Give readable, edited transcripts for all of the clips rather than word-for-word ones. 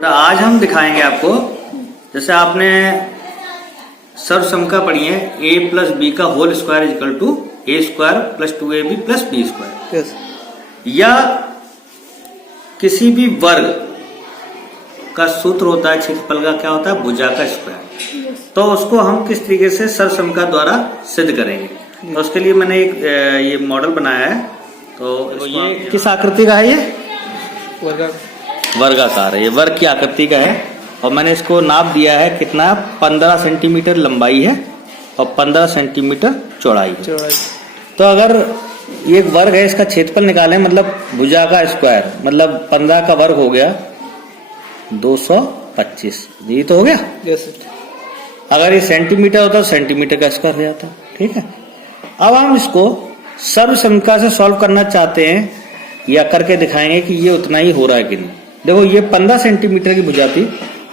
आज हम दिखाएंगे आपको, जैसे आपने सर्वसमता पढ़ी है a प्लस बी का whole square equal to A square plus 2ab plus B square, या किसी भी वर्ग का सूत्र होता है क्षेत्रफल का, क्या होता है, भुजा का स्क्वायर। तो उसको हम किस तरीके से सर्वसमता द्वारा सिद्ध करेंगे, तो उसके लिए मैंने एक ये मॉडल बनाया है। तो ये किस आकृति का है, ये वर्गाकार है, ये वर्ग की आकृति का है। और मैंने इसको नाप दिया है कितना, 15 सेंटीमीटर लंबाई है और 15 सेंटीमीटर चौड़ाई है। तो अगर ये वर्ग है, इसका क्षेत्रफल निकालें, मतलब भुजा का स्क्वायर, मतलब 15 का वर्ग हो गया 225, ये तो हो गया। अगर ये सेंटीमीटर होता तो सेंटीमीटर का स्क्वायर हो जाता। ठीक है, अब हम इसको सर्वसमता से सॉल्व करना चाहते हैं, या करके दिखाएंगे कि ये उतना ही हो रहा है कि नहीं। देखो, ये 15 सेंटीमीटर की भुजा थी,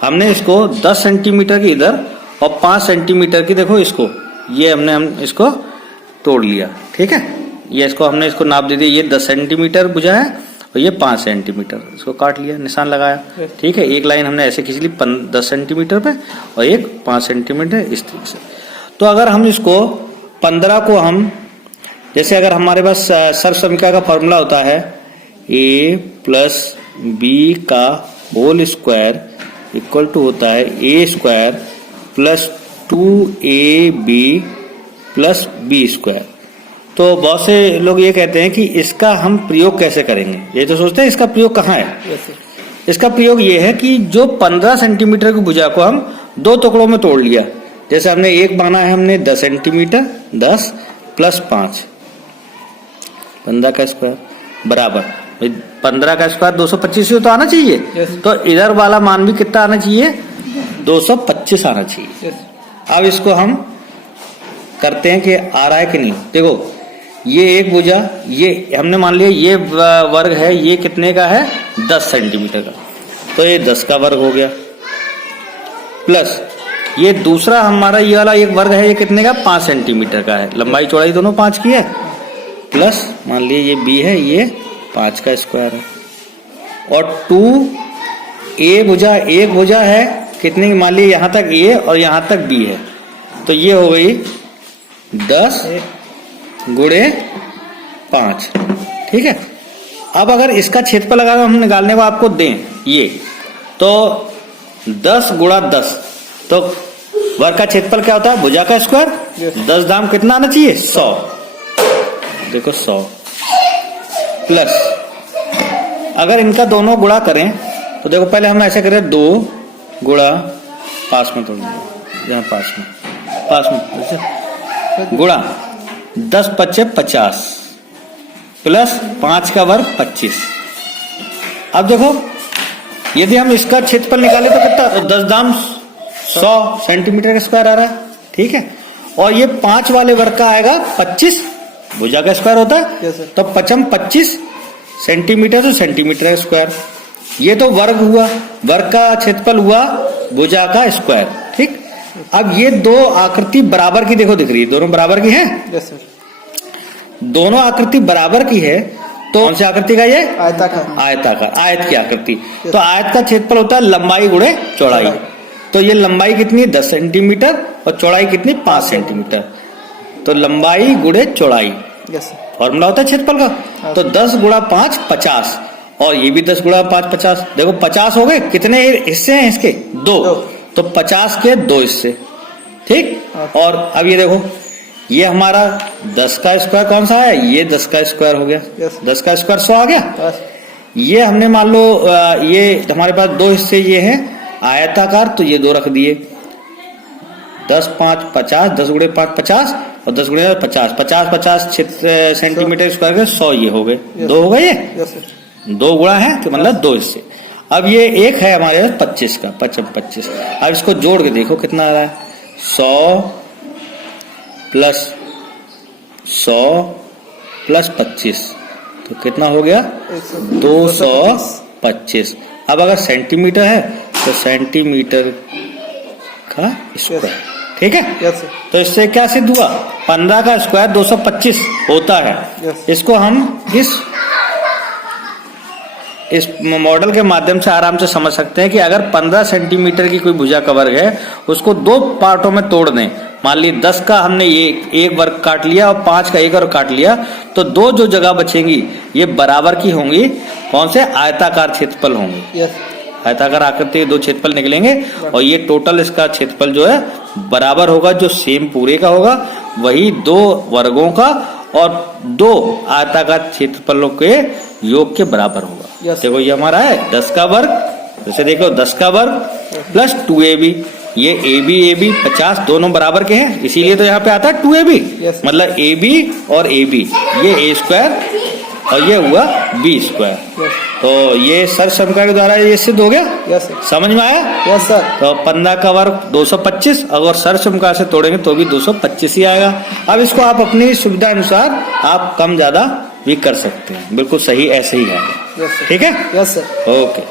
हमने इसको 10 सेंटीमीटर की इधर और 5 सेंटीमीटर की, देखो इसको, ये हम इसको तोड़ लिया। ठीक है, ये इसको हमने इसको नाप दे दिया, ये 10 सेंटीमीटर भुजा है और ये 5 सेंटीमीटर, इसको काट लिया, निशान लगाया। ठीक है, एक लाइन हमने ऐसे खींच ली 10 सेंटीमीटर पे और एक 5 सेंटीमीटर, इस तरीके से। तो अगर हम इसको 15 को हम, जैसे अगर हमारे पास सर्वसमता का फॉर्मूला होता है a प्लस बी का होल स्क्वायर इक्वल टू होता है A square plus 2ab plus B square. तो बहुत से लोग ये कहते हैं कि इसका हम प्रयोग कैसे करेंगे, ये तो सोचते हैं इसका प्रयोग कहाँ है। इसका प्रयोग ये है कि जो 15 सेंटीमीटर की भुजा को हम 2 टुकड़ों में तोड़ लिया, जैसे हमने एक माना है हमने 10 सेंटीमीटर, 10 प्लस 5, 15 का स्क्वायर बराबर 15 का स्क्वायर 225 तो आना चाहिए। तो इधर वाला मान भी कितना आना चाहिए, 225 आना चाहिए। अब इसको हम करते हैं कि आ रहा है कि नहीं। देखो, ये एक भुजा, ये हमने मान लिया ये वर्ग है, ये कितने का है, 10 सेंटीमीटर का, तो ये 10 का वर्ग हो गया, प्लस ये दूसरा हमारा ये वाला एक वर्ग है, ये कितने का, 5 सेंटीमीटर का है, लंबाई चौड़ाई दोनों 5 की है, प्लस मान लीजिए ये बी है, ये 5 का स्क्वायर है, और 2a भुजा, एक भुजा है कितने की, मान लीजिए यहां तक a और यहां तक b है, तो ये हो गई 10 गुणे 5। ठीक है, अब अगर इसका क्षेत्रफल अगर हम निकालने को आपको दें ये, तो 10 गुणा 10, तो वर्ग का क्षेत्रफल क्या होता है, भुजा का स्क्वायर, 10 दाम कितना आना चाहिए, 100। देखो 100 प्लस, अगर इनका दोनों गुणा करें तो देखो, पहले हम ऐसे करें 2 गुणा, पास में थोड़ा यहाँ पास में गुणा 10 पच्चे 50 प्लस 5 का वर्ग 25। अब देखो, यदि हम इसका क्षेत्रफल निकाले तो कितना, 10 दाम 100 सेंटीमीटर का स्क्वायर आ रहा है। ठीक है, और ये 5 वाले वर्ग का आएगा 25, भुजा का स्क्वायर होता है, तो 25 सेंटीमीटर से सेंटीमीटर का स्क्वायर, ये तो वर्ग हुआ, वर्ग का क्षेत्रफल हुआ भुजा का स्क्वायर। ठीक, अब ये दो आकृति बराबर की, देखो दिख रही है, दोनों बराबर की है। दोनों आकृति बराबर की है, तो कौन सी आकृति का ये, आयताकार, आयत की आकृति। तो आयत का क्षेत्रफल होता है लंबाई गुणे चौड़ाई, तो ये लंबाई कितनी है, 10 सेंटीमीटर और चौड़ाई कितनी, 5 सेंटीमीटर, तो लंबाई गुणे चौड़ाई फॉर्मूला होता है क्षेत्रफल का। तो 10 गुणा 5 50, और ये भी 10 गुणा 5 50। देखो 50 हो गए, कितने हिस्से हैं इसके, 2, तो 50 के 2 हिस्से। ठीक, और अब ये देखो, ये हमारा 10 का स्क्वायर कौन सा है, ये 10 का स्क्वायर हो गया, 10 का स्क्वायर 100 आ गया। ये हमने मान लो ये हमारे पास 2 हिस्से ये हैं आयताकार, तो ये 2 रख दिए, 10 5 50, 10 गुणे 5 50 और 10 गुणे 50, 50 सेंटीमीटर स्क्वायर के 100 ये हो गए, 2 हो गए, ये 2 गुणा है तो मतलब 2 हिस्से। अब ये एक है हमारे पास 25 का, 25। अब इसको जोड़ के देखो कितना आ रहा है, 100 प्लस 25, तो कितना हो गया, 225। अब अगर सेंटीमीटर है तो सेंटीमीटर का स्क्वायर। ठीक है, तो इससे क्या सिद्ध हुआ, 15 का स्क्वायर 225 होता है। इसको हम इस इस मॉडल के माध्यम से आराम से समझ सकते हैं कि अगर 15 सेंटीमीटर की कोई भुजा का वर्ग है, उसको 2 पार्टों में तोड़ दें। मान ली 10 का हमने ये एक वर्ग काट लिया और 5 का एक वर्ग काट लिया, तो 2 जो जगह बचेंगी ये बराबर की होंगी। कौन से? आयताकार क्षेत्रफल होंगे। आयताकार आकृति के 2 क्षेत्रफल निकलेंगे और ये टोटल इसका क्षेत्रफल जो है बराबर होगा, जो सेम पूरे का होगा वही 2 वर्गों का और 2 आयताकार क्षेत्रफलों के योग के बराबर होगा। देखो ये हमारा है 10 का वर्ग, जैसे देखो 10 का वर्ग प्लस 2ab, ये ab 50 दोनों बराबर के हैं, इसीलिए तो यहाँ पे आता है 2ab। मतलब ab और ab ये a स्क्वायर और ये हुआ b स्क्वायर। तो ये सर समका के द्वारा ये सिद्ध हो गया। समझ में आया? Yes sir. तो 15 का वर्ग 225, अगर सर समका से तोड़ेंगे तो भी 225 ही आएगा। अब इसको आप अपनी सुविधा अनुसार आप कम ज्यादा भी कर सकते हैं, बिल्कुल सही ऐसे ही आएगा। ठीक है? Yes sir. ओके।